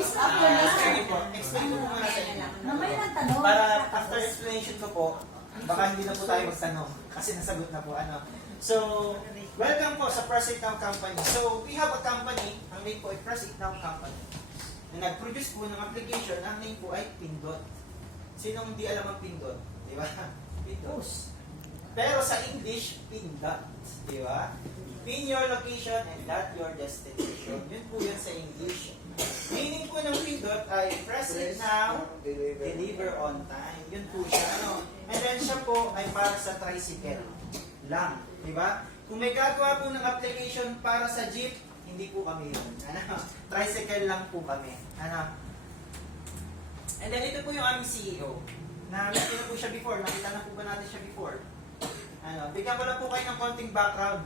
is after next Sige week. po, explain ko po muna sa inyo. Mamay lang tanong. Para after explanation ko po, baka hindi na po tayo magtanong kasi nasagot na po ano. So, welcome po sa Press It Now Company. So, we have a company, ang name po ay Press It Now Company, na nag-produce po ng application, ang name po ay Pindot. Sinong hindi alam ang Pindot? Di ba? Pindot. Pero sa English, Pindot. Di ba? Pin your location and dot your destination. Yun po yun sa English. Meaning po ng Pindot ay press it now, deliver on time. Yun po siya. Ano? And then siya po ay para sa tricycle lang. Di ba? Kung may gagawa po ng application para sa jeep, hindi po kami yun. Ano? Tricycle lang po kami. Ano? And then ito po yung aming CEO. Nakita na po siya before. Nakita na po ba natin siya before? Ano? Bigyan ko lang po kayo ng konting background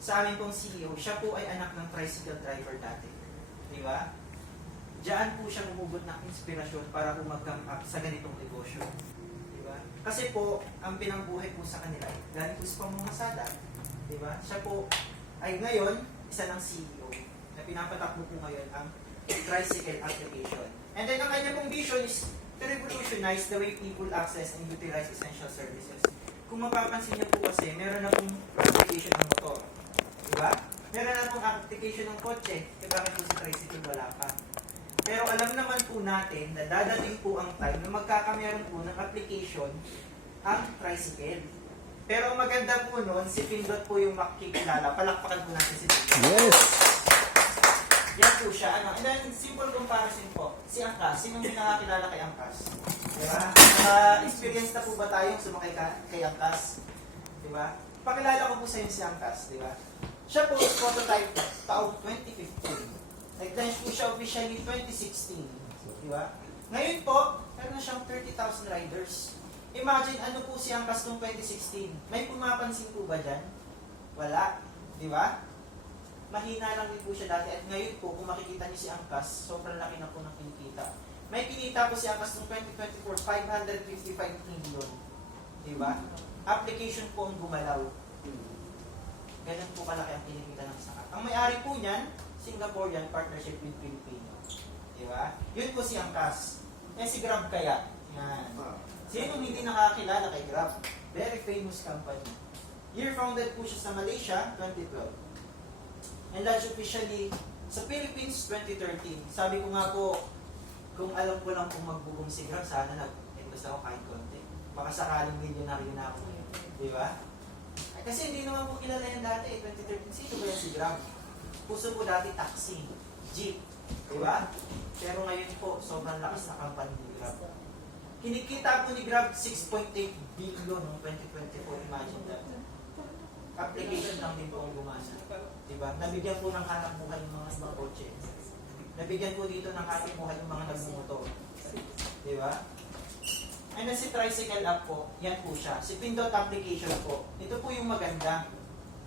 sa amin pong CEO. Siya po ay anak ng tricycle driver dati. Di ba? Diyan po siya gumugot ng inspirasyon para po mag-come up sa ganitong negosyo. Di ba? Kasi po, ang pinangbuhay po sa kanila ay galing po sa pamungasada. Di ba? Siya po ay ngayon isa ng CEO na pinapatakbo po ngayon ang tricycle application. And then ang kanya pong vision is to revolutionize the way people access and utilize essential services. Kung mapapansin niyo po kasi, meron na pong application ng motor. Diba? Meron na pong application ng kotse. E bakit po si tricycle wala pa? Pero alam naman po natin na dadating po ang time na magkakameron po ng application ang tricycle. Pero ang maganda po nun, si Pindot po yung makikilala. Palakpakan po natin si Pindot. Yes! Yan po siya. Ano? And then, simple comparison po. Si Angkas. Sinong nakakilala kay Angkas? Diba? Experience na po ba tayong sumakay kay Angkas? Diba? Pakilala ko po sa inyo si Angkas. Diba? Siya po is prototype taong 2015. Nag-launch po siya officially 2016. Diba? Ngayon po, meron na siyang 30,000 riders. Imagine ano po si Angkas noong 2016. May pumapansin po ba dyan? Wala. Diba? Mahina lang din po siya dati. At ngayon po, kung makikita niyo si Angkas, sobrang laki na po ng kinikita. May kinita po si Angkas noong 2024, 555 million. Diba? Application po ang gumalaw. Ganyan po kalaki ang kinikita ng isang app. Ang may-ari po niyan, Singaporean partnership with Filipino. Diba? Yun po si Angkas. Eh si Grab kaya. Yan. Sino hindi nakakilala kay Grab? Very famous company. Year founded po siya sa Malaysia, 2012. And launched officially sa Philippines, 2013. Sabi ko nga po, kung alam ko lang kung magbubong si Grab, sana nag-invest ako kahit konti. Baka sakaling milyonaryo na ako. Diba? Kasi hindi naman po kilala yan dati, 2013. Sino ba yan si Grab? Puso po dati taxi, jeep. Diba? Pero ngayon po, sobrang lakas na company ni Grab. Kinikita po ni Grab 6.8 billion noong 2024. Imagine that. Application lang din po ang gumana. Diba? Nabigyan po ng hanap buhay yung mga ibang kotse. Nabigyan po dito ng hanap buhay yung mga nagmumotor. Diba? And then si Tricycle App po, yan po siya. Si Pindot application po. Ito po yung maganda.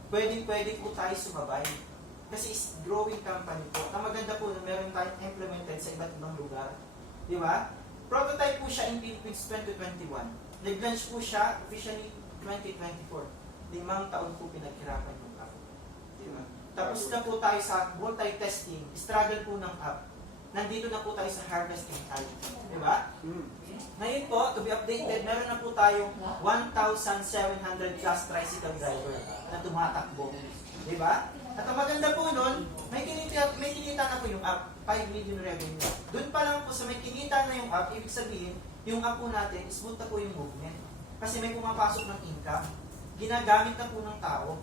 Pwede po tayo sumabay. Kasi is growing company po. Ang maganda po na meron tayong implemented sa iba't ibang lugar. Diba? Prototype po siya in Philippines 2021. Nag-launch po siya officially 2024. 5 taon po pinaghirapan yung app. Diba? Tapos na po tayo sa multi-testing, struggle po ng app. Nandito na po tayo sa harvesting time. Diba? Ngayon po, to be updated, meron na po tayong 1,700 plus tricycle driver na tumatakbo. Diba? At ang maganda po nun, may kinita na po yung app, 5 million revenue. Doon pa lang po sa may kinita na yung app, ibig sabihin, yung app po natin, smooth na po yung movement. Kasi may pumapasok ng income. Ginagamit na po ng tao.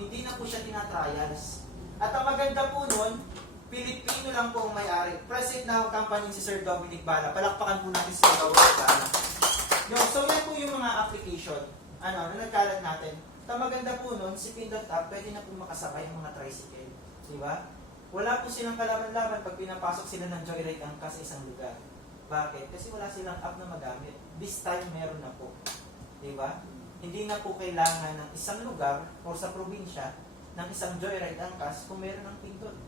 Hindi na po siya tinatrials. At ang maganda po nun, Pilipino lang po ang may-ari. Present na company si Sir Dominic Bala. Palakpakan po natin si Sir Dominic Bala. So yan po yung mga application na nagkalat natin. At ang maganda po nun, si Pindot App, pwede na po makasabay ang mga tricycle. Diba? Wala po silang kalaban-laban pag pinapasok sila ng Joyride Angkas sa isang lugar. Bakit? Kasi wala silang app na magamit. This time, meron na po. Diba? Hindi na po kailangan ng isang lugar o sa probinsya ng isang Joyride Angkas kung meron ng Pindot.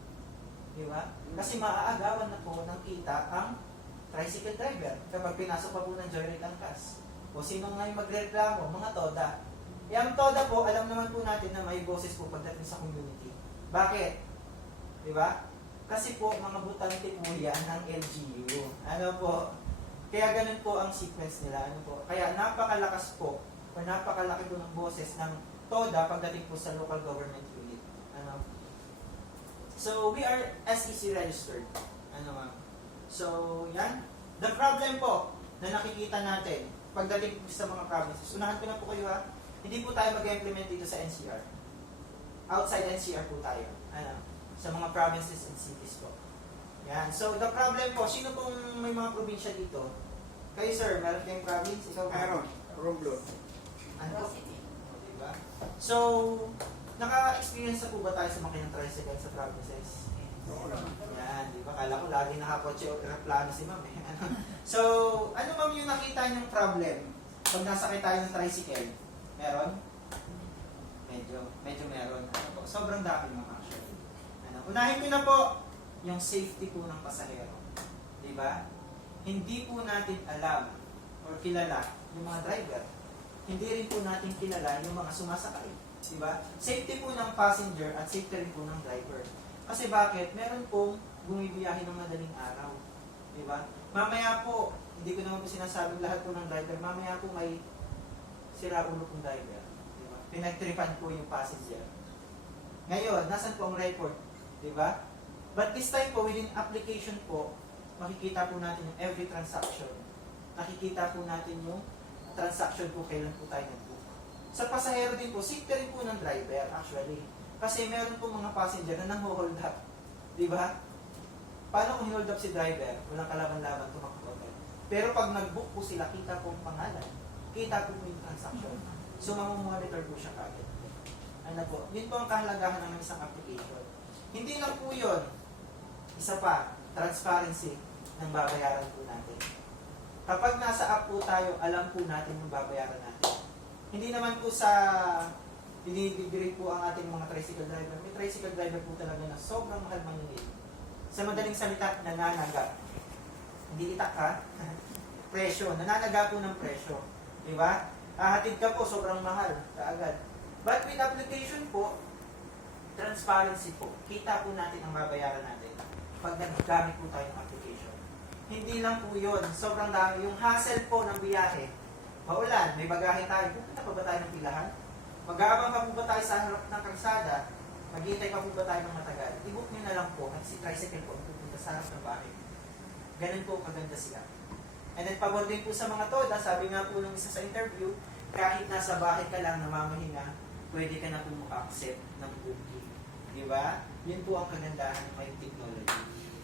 Diba? Kasi maaagawan na po ng kita ang tricycle driver kapag pinasok pa po ng Joyride Angkas. O sino nga yung magreklamo? Mga TODA. Ang TODA po, alam naman po natin na may boses po pagdating sa community. Bakit? Diba? Kasi po, mga butante po yan ng LGU. Ano po? Kaya ganun po ang sequence nila. Ano po? Kaya napakalakas po, o napakalaki po ng boses ng TODA pagdating po sa local government unit. Ano? So, we are SEC registered. Ano ma'am? So, yan. The problem po na nakikita natin pagdating po sa mga provinces, unahan ko na po kayo ha, hindi po tayo mag-implement dito sa NCR. Outside NCR po tayo. Ano? Sa mga provinces and cities po. Yan. So, the problem po, sino pong may mga probinsya dito? Kayo sir, meron kayong province? Ikaw ba? Meron. Romblo. Ano? Diba? So, naka-experience na po ba tayo sa makinang tricycle sa provinces? Oo lang. Yan, di ba? Kala ko lagi nakakotse o aeroplano si ma'am eh. So, ano ma'am yung nakita niyong problem pag nasakay tayo ng tricycle? Meron? Medyo meron. Ano po? Sobrang dami ma'am actually. Ano? Unahin ko na po yung safety po ng pasahero. Di ba? Hindi po natin alam or kilala yung mga driver. Hindi rin po natin kilala yung mga sumasakay. Di ba? Safety po ng passenger at safety rin po ng driver. Kasi bakit? Meron pong bumibiyahe ng madaling araw. Di ba? Mamaya po, hindi ko naman po sinasabing lahat po ng driver, mamaya po may sira ulo pong driver. Di ba? Pinagtripan po yung passenger. Ngayon, nasan po ang record? Di ba? But this time po, within application po, makikita po natin yung every transaction. Nakikita po natin yung transaction po kailan po tayo nag-book. Sa pasahero din po, safety rin po ng driver actually. Kasi meron po mga passenger na nang-hold up. Di ba? Paano kung hold up si driver? Walang kalaban-laban tumakot. Pero pag nag-book po sila, kita po ang pangalan. Kita po yung transaction. So, mamamonitor po siya kagad. Ano po? Yun po ang kahalagahan ng isang application. Hindi lang po yun. Isa pa, transparency ng babayaran po natin. Kapag nasa app po tayo, alam po natin yung babayaran natin. Hindi naman po sa dinibigray po ang ating mga tricycle driver. May tricycle driver po talaga na sobrang mahal maningil. Sa madaling salita, nananaga. Hindi itak ha? Presyo. Nananaga po ng presyo. Diba? Hahatid ka po, sobrang mahal. Kaagad. But with application po, transparency po. Kita po natin ang babayaran natin pag naggamit po tayo ng application. Hindi lang po yun. Sobrang dami. Yung hassle po ng biyahe. Maulan, may bagahe tayo. Pupunta pa ba tayo ng pilahan? Mag-aabang pa po ba tayo sa harap ng kalsada? Maghintay pa po ba tayo ng matagal? I-book nyo na lang po at si tricycle po pupunta sa harap ng bahay. Ganun po kaganda sila. And then pabor din po sa mga TODA, sabi nga po nung isa sa interview, kahit nasa bahay ka lang namamahinga, pwede ka na po mag-accept ng booking. Di ba? Yun po ang kagandahan ng may technology.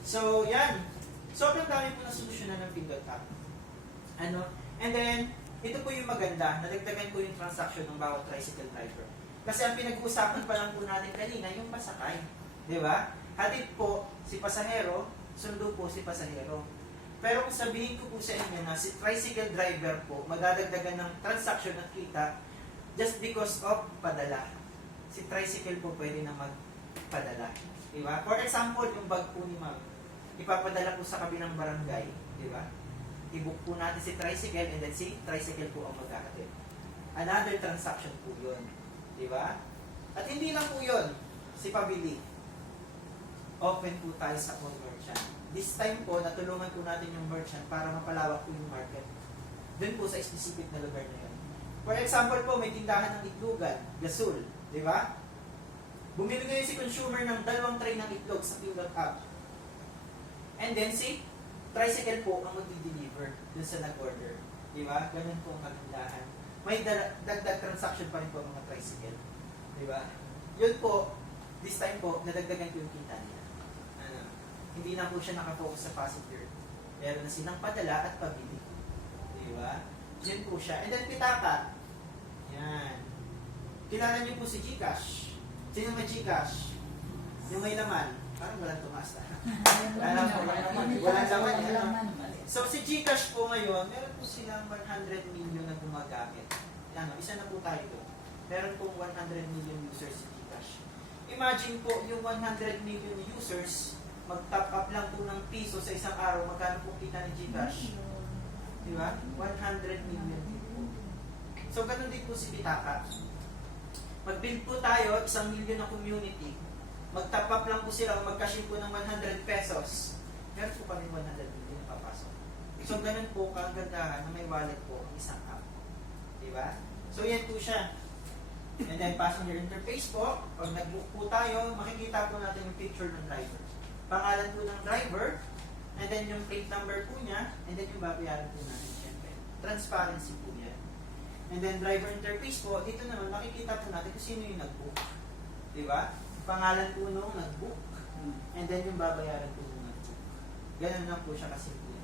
So, yan. Sobrang dami po na solusyonan ng pindot app. Ano? And then, ito po yung maganda, nadagdagan po yung transaction ng bawat tricycle driver. Kasi ang pinag-uusapan pa lang po natin kanina, yung pasakay. Di ba? Hatid po si pasahero, sundo po si pasahero. Pero kung sabihin ko po sa inyo na si tricycle driver po, madadagdagan ng transaction at kita just because of padala. Si tricycle po pwede na magpadala. Di ba? For example, yung bag po ni ma'am, ipapadala po sa kabilang barangay. Di ba? I-book po natin si tricycle and then si tricycle po ang magkakatid. Another transaction po yun. Di ba? At hindi lang po yun, si pabili. Open po tayo sa own merchant. This time po, natulungan po natin yung merchant para mapalawak po yung market. Doon po sa specific na lugar na yun. For example po, may tindahan ng itlogan, gasol. Di ba? Bumili ngayon si consumer ng 2 tray ng itlog sa Pindot app. And then si tricycle po ang mag-deliver dun sa nag-order. Di ba? Ganun po ang kagandahan. May dagdag transaction pa rin po ang mga tricycle. Di ba? Yun po, this time po, nadagdagan po yung kita niya. Hindi na po siya nakafocus sa passenger. Meron na silang padala at pabili. Di ba? Yun po siya. And then pitaka. Yan. Kilala niyo po si Gcash. Sino may Gcash? Yung may laman. Parang walang tumaas na. Walang laman. So si Gcash po ngayon, meron po silang 100 million na gumagamit. Ano, isa na po tayo doon. Meron pong 100 million users si Gcash. Imagine po yung 100 million users, mag-top up lang po ng piso sa isang araw, magkano po kita ni Gcash? Di ba? 100 million din po. So ganun din po si Pitaka. Mag-build po tayo, 1 million na community. mag-top up lang po sila o mag-cash in po ng 100 pesos, meron po kami 100 million na papasok. So, ganun po kagandahan na may wallet po ang isang app. Diba? So, yan po siya. And then, passenger interface po. Pag nag-book po tayo, makikita po natin yung picture ng driver. Pangalan po ng driver, and then yung plate number po niya, and then yung babayaran po natin, syempre. Transparency po yan. And then, driver interface po, dito naman, makikita po natin kung sino yung nag-book. Diba? Pangalan po nung nag-book, and then yung babayaran po nung nag-book. Ganun lang po siya kasimple.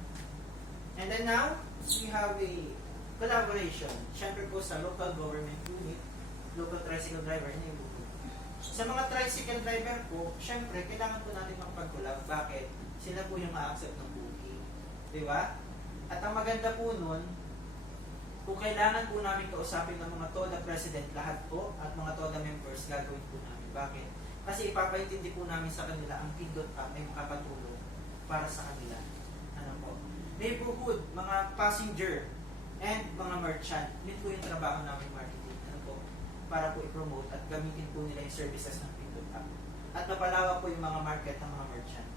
And then now, we have a collaboration. Syempre po sa local government unit, local tricycle driver, enable. Sa mga tricycle driver po, syempre, kailangan po natin makapag-collab. Bakit? Sila po yung ma-accept ng booking. Diba? At ang maganda po nun, kung kailangan po namin kausapin ng mga TODA president lahat po, at mga TODA members, gagawin po namin. Bakit? Kasi ipapaintindi po namin sa kanila ang Pindot app ay makakatulong para sa kanila. Ano po? Neighborhood, mga passenger, and mga merchant. Yun po yung trabaho namin marketing. Ano po? Para po i-promote at gamitin po nila yung services ng Pindot app. At mapalawak po yung mga market ng mga merchant.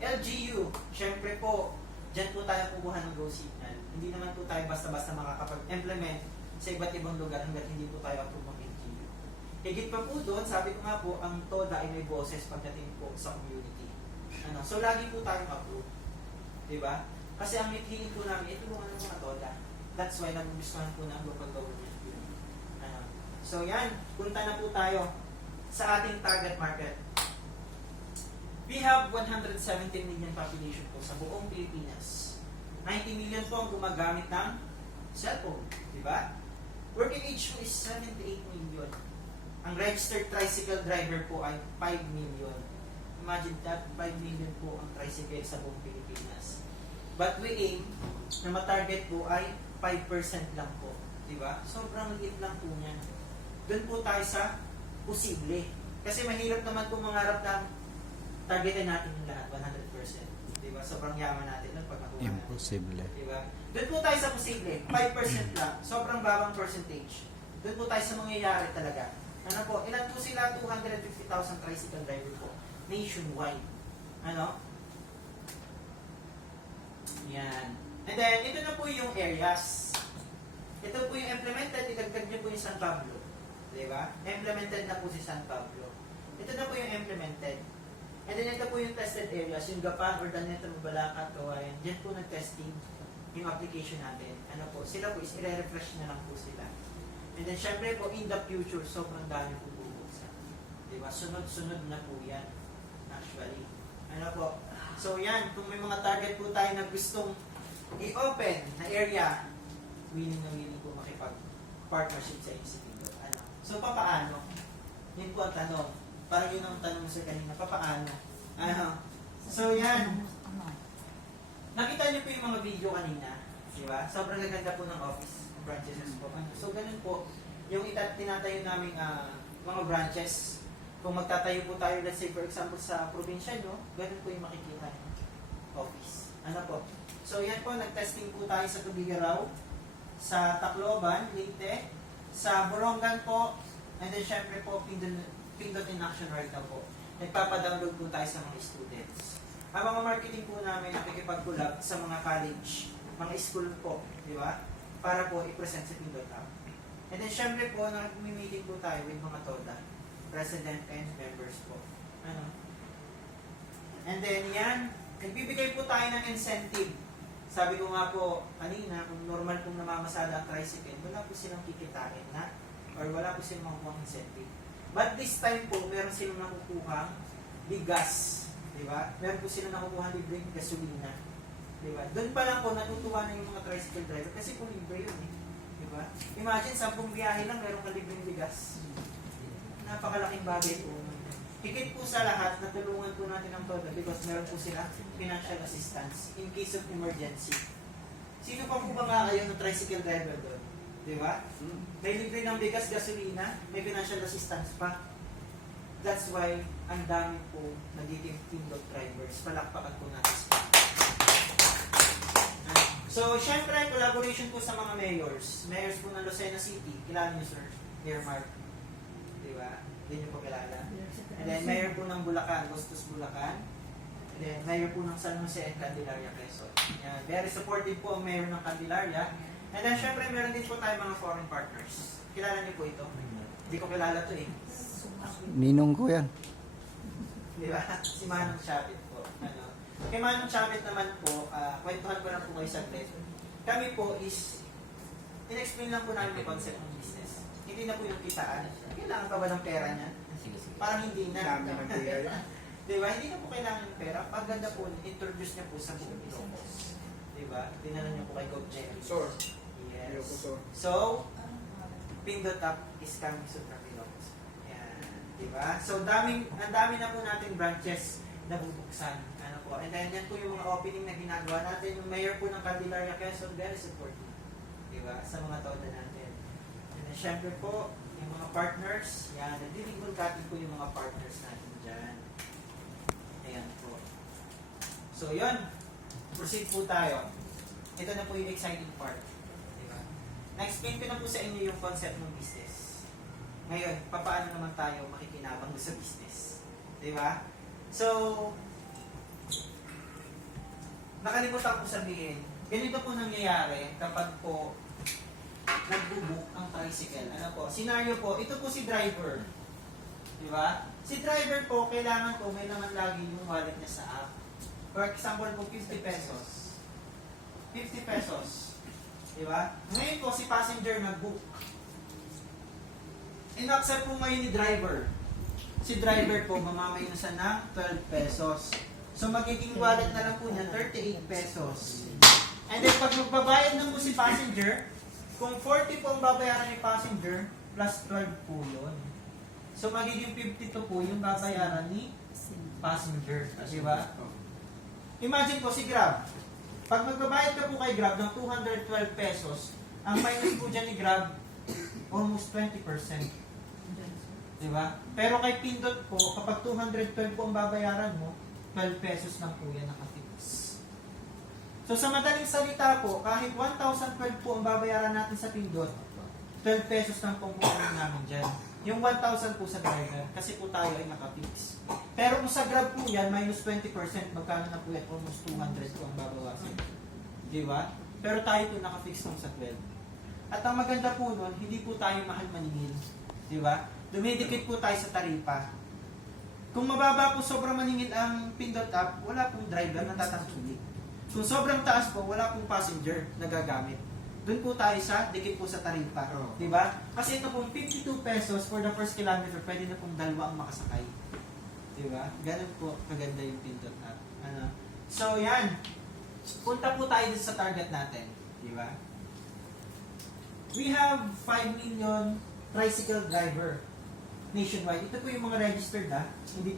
LGU, syempre po, dyan po tayo kukuha ng Go Signal. Hindi naman po tayo basta-basta makakapag-implement sa iba't ibang lugar hanggat hindi po tayo approve ng LGU. Higit pa po doon, sabi ko nga po, ang TODA ay may boses pagdating po sa community. Ano? So, lagi po tayong approve. Diba? Kasi ang mithiin po namin, itulungan ng mga TODA. That's why nagugustuhan po ng local government. Ano? So, yan. Punta na po tayo sa ating target market. We have 117 million population po sa buong Pilipinas. 90 million po ang gumagamit ng cellphone. Diba? Working age po is 78 million. Ang registered tricycle driver po ay 5 million. Imagine that, 5 million po ang tricycle sa buong Pilipinas. But we aim na matarget po ay 5% lang po. Diba? Sobrang liit lang po niyan. Doon po tayo sa posible. Kasi mahirap naman po mangarap ng targetin natin yung lahat, 100%. Diba? Sobrang yaman natin nun pag nakuha natin. Imposible. Diba? Doon po tayo sa posible. 5% lang. Sobrang babang percentage. Doon po tayo sa mangyayari talaga. Ano po? Ilan po sila? 250,000 tricycle driver po. Nationwide. Ano? Yan. And then, ito na po yung areas. Ito po yung implemented. Idagdag niyo po yung San Pablo. Diba? Implemented na po si San Pablo. Ito na po yung implemented. And then ito po yung tested areas, yung Gapan, Urdaneta, Balacan, Kawayan. Diyan po nag-testing yung application natin. Ano po, sila po is i-refresh na lang po sila. And then syempre po, in the future, sobrang dami po bubuksan. Diba? Sunod-sunod na po yan. Actually. Ano po? So yan, kung may mga target po tayo na gustong i-open na area, willing na willing po makipag-partnership sa institute. Ano? So papaano? Yun po ang tanong. Parang yun ang tanong mo sa kanina, papaano? Ano? So yan. Nakita niyo po yung mga video kanina. Diba? Sobrang gaganda po ng office branches po. So ganun po, yung tinatayo namin mga branches, kung magtatayo po tayo, let's say for example sa probinsya, no? Ganun po yung makikita ng office. Ano po? So yan po, nag-testing po tayo sa Tubigaraw, sa Tacloban, Leyte, sa Borongan po, and then syempre po, Pindot in Action right now po. Nagpapadownload po tayo sa mga students. Ang mga marketing po namin nakikipag-collab sa mga college, mga school po, di ba? Para po i-present sa Pindot app. And then syempre po, nag-meeting po tayo with mga TODA, president and members po. Ano? And then yan, nagbibigay po tayo ng incentive. Sabi ko nga po kanina, kung normal pong namamasada ang tricycle, wala po silang kikitain na, or wala po silang makukuha incentive. But this time po, meron silang nakukuha bigas. Diba? Meron po silang nakukuha libreng gasolina. Diba? Doon pa lang po natutuwa na yung mga tricycle driver kasi po libre yun eh. Diba? Imagine, 10 biyahe lang meron ka libreng bigas. Napakalaking bagay po. Higit po sa lahat, natulungan po natin ang TODA because meron po sila financial assistance in case of emergency. Sino pa po ba nga kayo ng tricycle driver doon? Diba? May libre ng bigas, gasolina, may financial assistance pa. That's why, ang dami po nagiging Pindot drivers. Palakpakan po natin sila. So, syempre, collaboration po sa mga mayors. Mayors po ng Lucena City. Kilala niyo, sir? Mayor Mark. Diba? Hindi nyo po kilala. And then, mayor po ng Bulacan, Bustos Bulacan. And then, mayor po ng San Jose and Candelaria, Quezon. Yan. Very supportive po ang mayor ng Candelaria. And then, syempre, meron din po tayo mga foreign partners. Kilala niyo po ito? Hindi ko kilala to eh. Ninong ko yan. Di ba? Si Manong Chavit po. Ano? Kay Manong Chavit naman po, kwentuhan ko lang po kayo saglit. Kami po is, in-explain lang po namin yung concept ng business. Hindi na po yung kitaan. Kailangan pa ba ng pera niya? Parang hindi na. Di ba? Hindi na po kailangan ng pera. Paganda po, introduce niya po sa buong business. Di ba? Tinanong niyo po kay Coach Jerry. Sir. Yes. So, Pindot Up is coming soon from Ilocos. Yan. Diba? So, ang dami na po nating branches na bubuksan. Ano po? And then, yan po yung mga opening na ginagawa natin. Yung mayor po ng Candelaria, Quezon, very supportive. Diba? Sa mga taon na natin. And then, syempre po, yung mga partners, yan, nagdilingkod po yung mga partners natin dyan. Ayan po. So, yun. Proceed po tayo. Ito na po yung exciting part. Na-explain ko na po sa inyo yung concept ng business. Ngayon, paano naman tayo makikinabang sa business? Di ba? So, nakalimutan ko sabihin, ganito po nangyayari kapag po nagbubook ang tricycle. Ano po? Scenario po, ito po si driver. Di ba? Si driver po, kailangan po may naman lagi yung wallet niya sa app. For example po, 50 pesos. 50 pesos. Diba? Ngayon po, si passenger nag-book. In-accept po ngayon ni driver. Si driver po, mamamayinusan ng 12 pesos. So, magiging wallet na lang po niya, 38 pesos. And then, pag magbabayad na po si passenger, kung 40 po ang babayaran ni passenger, plus 12 po yun. So, magiging 52 po yung babayaran ni passenger. Diba? Imagine po si Grab. Pag magbabayad ka po kay Grab ng 212 pesos, ang minus po dyan ni Grab, almost 20%. Diba? Pero kay Pindot po, kapag 212 po ang babayaran mo, 12 pesos lang po yan nakafix. So sa madaling salita po, kahit 1,012 po ang babayaran natin sa Pindot, 12 pesos lang po ang kukunin namin dyan. Yung 1,000 po sa driver, kasi po tayo ay nakafix. Pero kung sa Grab po yan, minus 20%, magkano na po yan? Almost 200 po ang babawasan. Di ba? Pero tayo po nakafix lang sa 12. At ang maganda po nun, hindi po tayo mahal maningil. Di ba? Dumidikit po tayo sa taripa. Kung mababa po sobrang maningil ang Pindot Up, wala pong driver na tatangkilik. Kung sobrang taas po, wala pong passenger na gagamit. Doon po tayo sa dikit po sa taripa. Di ba? Kasi ito po, 52 pesos for the first kilometer, pwede na pong dalawa ang makasakay. Di ba? Ganun po kaganda yung Pindot Up. Ano? So, yan. Punta po tayo sa target natin. Di ba? We have 5 million tricycle driver nationwide. Ito po yung mga registered Hindi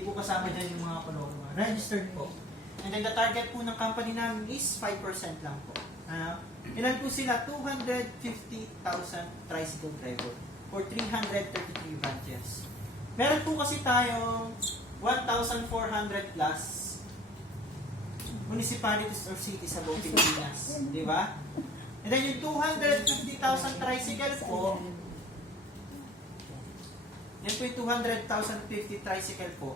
po kasama dyan yung mga koloma. Registered po. And then the target po ng company namin is 5% lang po. Ilan po sila? 250,000 tricycle driver for 333 branches. Meron po kasi tayong 1,400 plus municipalities or cities sa buong Pilipinas. Di ba? And then yung 250,000 tricycle po, yan po yung 200,050 tricycle po,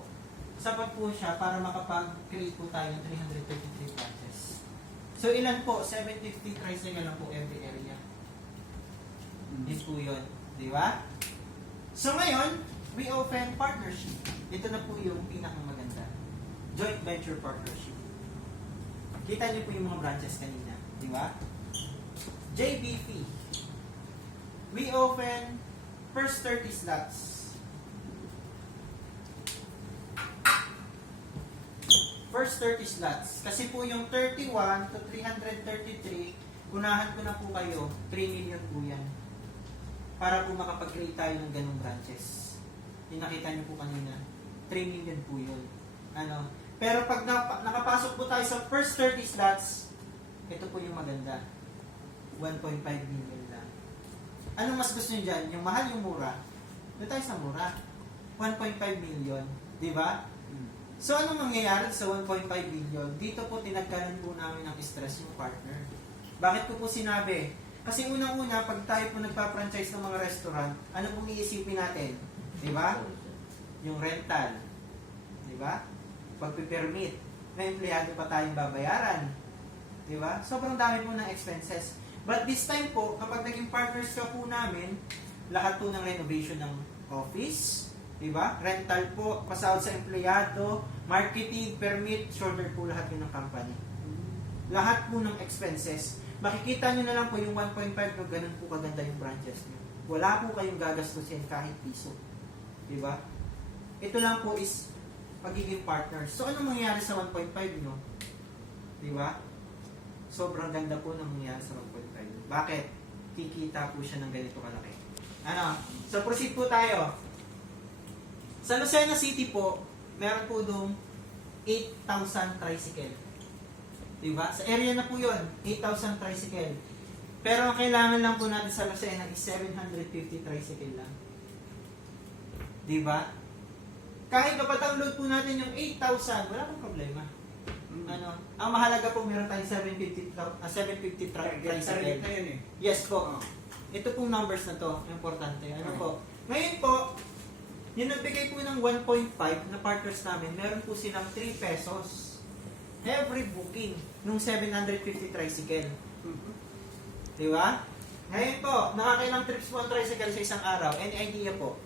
sapat po siya para makapag-create po tayo ng 333 branches. So ilan po? 750 tricycle lang po every area. Yun po yun. Di ba? So ngayon, we open partnership. Ito na po yung pinakamaganda. Joint venture partnership. Kita niyo po yung mga branches kanina. Di ba? JBP. We open first 30 slots. First 30 slots. Kasi po yung 31 to 333, unahan ko na po kayo, 3 million po yan. Para po makapag-create tayo ng ganong branches. Yung nakita niyo po kanina, 3 million po yun. Ano? Pero pag nakapasok po tayo sa first 30 slots, ito po yung maganda. 1.5 million lang. Anong mas gusto niyo dyan? Yung mahal, yung mura? Doon tayo sa mura. 1.5 million. Di ba? So, anong mangyayari sa 1.5 billion? Dito po, tinagkalan po namin ng stress yung partner. Bakit ko po sinabi? Kasi unang-una, pag tayo po nagpa-franchise ng mga restaurant, ano pong iisipin natin? Di ba? Yung rental. Di ba? Pagpipermit. May empleyado pa tayong babayaran. Di ba? Sobrang dami po ng expenses. But this time po, kapag naging partners ka po namin, lahat po ng renovation ng office, di ba? Rental po, pasahod sa empleyado, marketing, permit, shoulder po lahat yun ng company. Lahat po ng expenses. Makikita nyo na lang po yung 1.5 no, ganun po kaganda yung branches nyo. Wala po kayong gagastusin kahit piso. Di ba? Ito lang po is pagiging partners. So, ano mangyayari sa 1.5 no? Di ba? Sobrang ganda po ng mangyayari sa 1.5. Bakit? Kikita po siya ng ganito kalaki. Ano? So, proceed po tayo. Sa Lucena City po, meron po doon 8,000 tricycle. Diba? Sa area na po yun, 8,000 tricycle. Pero ang kailangan lang po natin sa Lucena is 750 tricycle lang. Diba? Kahit mapatangload po natin yung 8,000, wala pong problema. Ano? Ang mahalaga po meron tayong 750 tricycle. Target na yun eh. Yes po. Ito pong numbers na to, importante. Ano po? Ngayon po, yung nagbigay po ng 1.5 na partners namin, meron po silang 3 pesos every booking nung 750 tricycle. Di ba? Ngayon po, nakakailang trips po ang tricycle sa isang araw? Any idea po?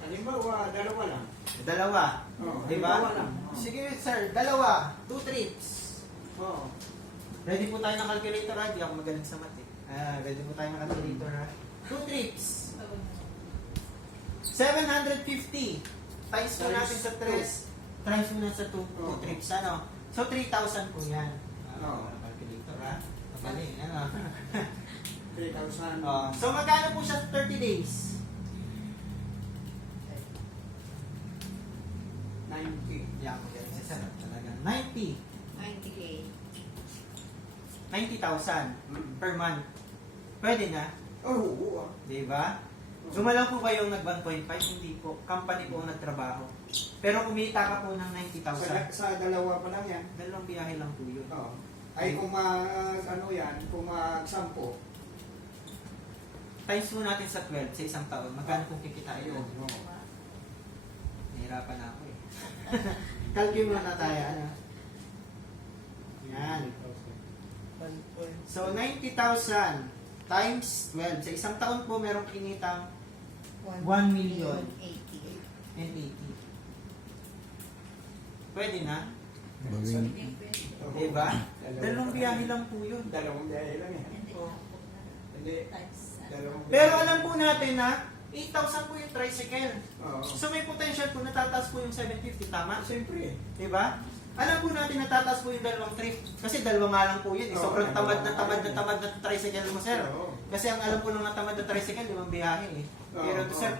Halimbawa, dalawa lang. Dalawa. Oo, Di ba? halimbawa lang. Sige sir, dalawa. 2 trips. Oo. Ready po tayo ng calculator ha? Di ako magaling sa math eh. Ready po tayo ng calculator ha? 2 trips. 750 times po natin sa 3 times po natin sa 2 trips ano? So 3,000 po yan. Oo. Calculator ha? Magaling ano? 3,000. So magkano po siya sa 30 days? 90. Yan, magaling si sir. Talaga. 90. 90K. 90,000 per month. Pwede na? Oo. Di ba? Gumalaw po kayong nag 1.5? Hindi po. Company po ang nagtrabaho. Pero kumita ka po ng 90,000. Sa dalawa pa lang yan. Dalawang biyahe lang po yun. Oo. Ay kung ano yan, kung 10. Times mo natin sa 12 sa isang taon. Magkano kung kikita yun? Oo. Nahirapan na ako eh. Calculate muna tayo. Ano? Yan. So 90,000 times 12. Sa isang taon po merong kinitang 1,080,000 and 80. Pwede na? Bagay. Diba? Dalawang biyahe lang po yun. Dalawang biyahe lang yan. Oh. Hindi. Dalawang biyahe. Pero alam po natin na 8,000 po yung tricycle. Oo. So may potential po natataas po yung 750. Tama? Siyempre. Diba? Alam po natin natataas po yung dalawang trip. Kasi dalawa nga lang po yun. Eh. Sobrang tamad na tricycle mo, sir. Oo. Kasi ang alam po ng natamad na tricycle, 5 biyahe eh. Oo, Pero oo. sir,